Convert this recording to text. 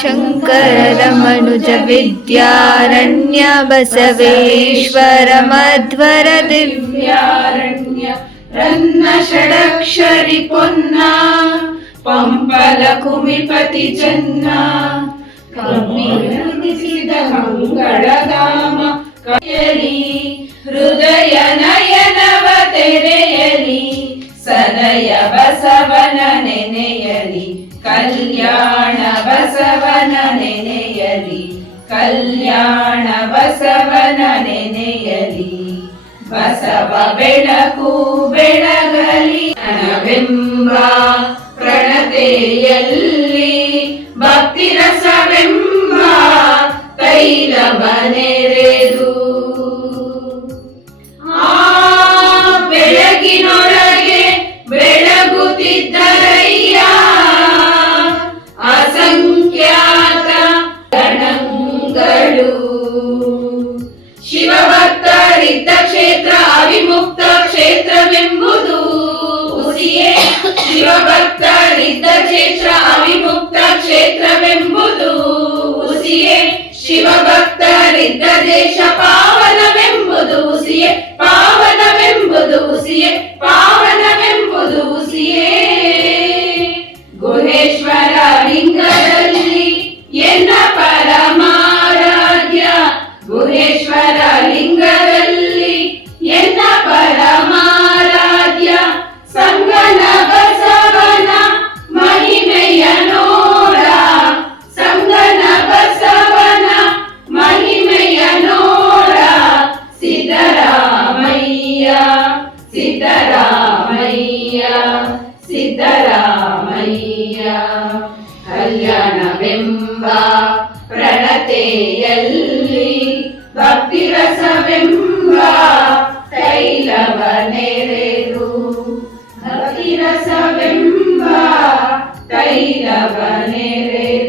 ಶಂಕರ ರಮನುಜ ವಿದ್ಯಾರಣ್ಯ ಬಸವೇಶ್ವರ ಮಧ್ವರ ದಿವ್ಯಾರಣ್ಯ ರನ್ನ ಷಡಕ್ಷರಿ ಪೊನ್ನ ಪಂಪಲ ಕುಮಿಪತಿ ಜನ್ನ ಕಮ್ಮಿಸಿದ ಮಂಗಳಧಾಮ ಕಯಲಿ ಹೃದಯ ನಯನವ ತೆರೆಯಲಿ ಸದಯ ಬಸವನ ನೆನೆಯಲಿ ಕಲ್ಯಾಣ ಬಸವನ ನೆನೆಯಲಿ ಕಲ್ಯಾಣ ಬಸವನ ನೆನೆಯಲಿ ಬಸವ ಬೆಳಕು ಬೆಳಗಲಿ ಣವೆಂಬ ಪ್ರಣತೆಯಲ್ಲಿ ಭಕ್ತಿ ರಸವೆಂಬ ತೈಲವ ನೆರೆದು ಆ ಬೆಳಗಿನೊಳಗೆ ಬೆಳಗುತ್ತಿದ್ದರಯ್ಯ ಅಸಂಖ್ಯಾತ ಗಣಗಳು ಶಿವಭಕ್ತರಿದ್ದ ಕ್ಷೇತ್ರ ಅವಿಮುಕ್ತ ಕ್ಷೇತ್ರವೆಂಬುದು ಹುಸಿಯೇ ಶಿವಭಕ್ತರಿದ್ದ ಕ್ಷೇತ್ರ ಅವಿಮುಕ್ತ ಕ್ಷೇತ್ರವೆಂಬುದು ಹುಸಿಯೇ ಶಿವಭಕ್ತರಿದ್ದ ದೇಶ ಪಾವನವೆಂಬುದು ಹುಸಿಯೇ ಪಾವನವೆಂಬುದು ಹುಸಿಯೇ ಪಾವನವೆಂಬುದು ಹುಸಿಯೇ ಗುಹೇಶ್ವರ ಲಿಂಗದಲ್ಲಿ ಎನ್ನ ಪರಮಾರಾಧ್ಯ ಗುಹೇಶ್ವರ ಲಿಂಗದಲ್ಲಿ ಎನ್ನ ಪರಮಾರಾಧ್ಯ ಸಂಗನ ಬಸವನ ಮಹಿಮೆಯ ನೋಡ ಸಂಗನ ಬಸವನ ಮಹಿಮೆಯ ನೋಡ ಸಿದ್ದರಾಮಯ್ಯ ಸಿದ್ದರಾಮಯ್ಯ ಸಿದ್ದರಾಮಯ್ಯ ಕಲ್ಯಾಣವೆಂಬ ಪ್ರಣತೆಯಲ್ಲಿ ಭಕ್ತಿ ರಸವೆಂಬ ತೈಲವ ನೆರೆದು ಭಕ್ತಿ ರಸವೆಂಬ ತೈಲವ ನೆರೆದು